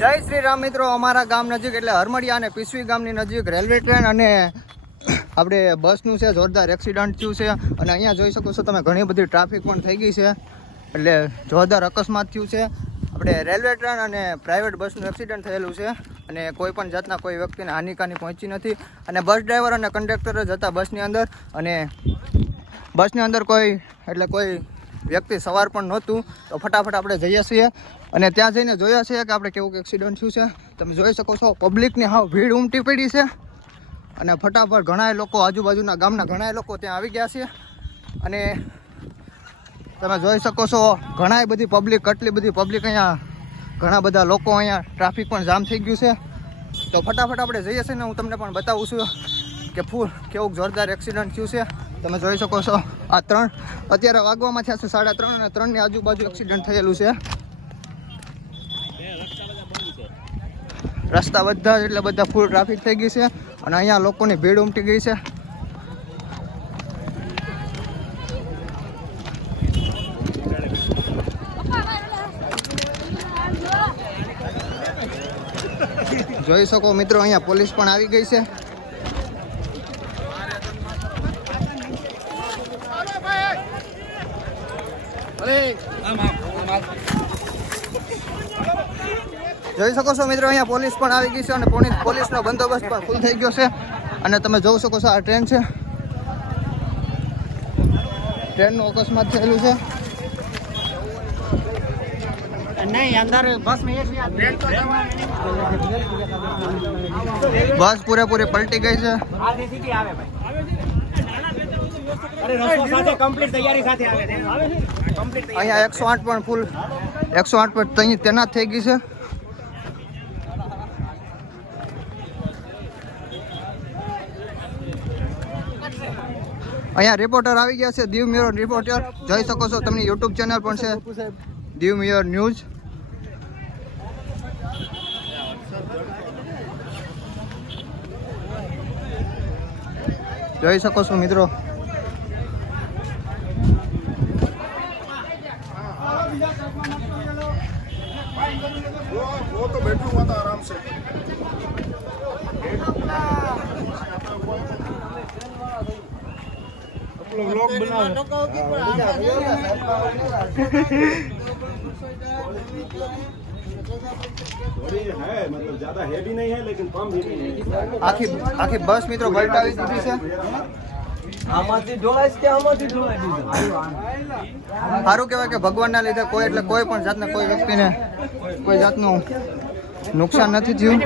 જય શ્રી રામ મિત્રો, અમારા ગામ નજીક એટલે હરમડિયા અને પીસવી ગામની નજીક રેલવે ટ્રેન અને આપણે બસનું છે જોરદાર એક્સિડન્ટ થયું છે. અને અહીંયા જોઈ શકો છો તમે ઘણી બધી ટ્રાફિક પણ થઈ ગઈ છે, એટલે જોરદાર અકસ્માત થયું છે. આપણે રેલવે ટ્રેન અને પ્રાઇવેટ બસનું એક્સિડન્ટ થયેલું છે અને કોઈ પણ જાતના કોઈ વ્યક્તિને હાનિકાની પહોંચી નથી. અને બસ ડ્રાઈવર અને કંડક્ટર જ હતા બસની અંદર, અને બસની અંદર કોઈ વ્યક્તિ સવાર પણ નહોતું. તો ફટાફટ આપણે જઈએ છીએ અને ત્યાં જઈને જોયા છીએ કે આપણે કેવું એક્સિડન્ટ થયું છે. તમે જોઈ શકો છો પબ્લિકની હાવ ભીડ ઉમટી પડી છે અને ફટાફટ ઘણા લોકો આજુબાજુના ગામના ઘણા લોકો ત્યાં આવી ગયા છે. અને તમે જોઈ શકો છો ઘણા બધી પબ્લિક, કેટલી બધી પબ્લિક, અહીંયા ઘણા બધા લોકો, અહીંયા ટ્રાફિક પણ જામ થઈ ગયું છે. તો ફટાફટ આપણે જઈએ છીએ ને હું તમને પણ બતાવું છું કે કેવું જોરદાર એક્સિડન્ટ થયું છે. તમે જોઈ શકો છો આ અત્યારે વાગવામાં થયા છે 3:30 અને 3ની આજુબાજુ એક્સિડન્ટ થયેલું છે. રસ્તા બધા એટલે બધા ફૂલ ટ્રાફિક થઈ ગઈ છે અને અહીંયા લોકોની ભીડ ઉમટી ગઈ છે. જોઈ શકો મિત્રો અહીંયા પોલીસ પણ આવી ગઈ છે. જોઈ શકો છો મિત્રો અહીંયા પોલીસ પણ આવી ગઈ છે અને પોલીસનો બંદોબસ્ત પણ ફૂલ થઈ ગયો છે. અને તમે જોઈ શકો છો આ ટ્રેન છે, ટ્રેનનું અકસ્માત થયેલું છે. બસ પૂરેપૂરી પલટી ગઈ છે. અહીંયા 108 પણ ફૂલ 108 પર તૈનાત થઈ ગઈ છે. અહીંયા રિપોર્ટર આવી ગયા છે, દીવ મિરર રિપોર્ટર. જોઈ શકો છો તમને યુટ્યુબ ચેનલ પણ છે, દીવ મિરર ન્યૂઝ. જોઈ શકો છો મિત્રો. वो तो बैठूंगा तो आराम से। व्लॉग बनाओ। है मतलब ज्यादा हैवी नहीं है लेकिन कम भी नहीं है. આખી બસ મિત્રો પલટાવી દીધી છે. સારું કહેવાય કે ભગવાનના લીધે કોઈ પણ જાતના કોઈ વ્યક્તિને કોઈ જાતનું નુકસાન નથી થયું.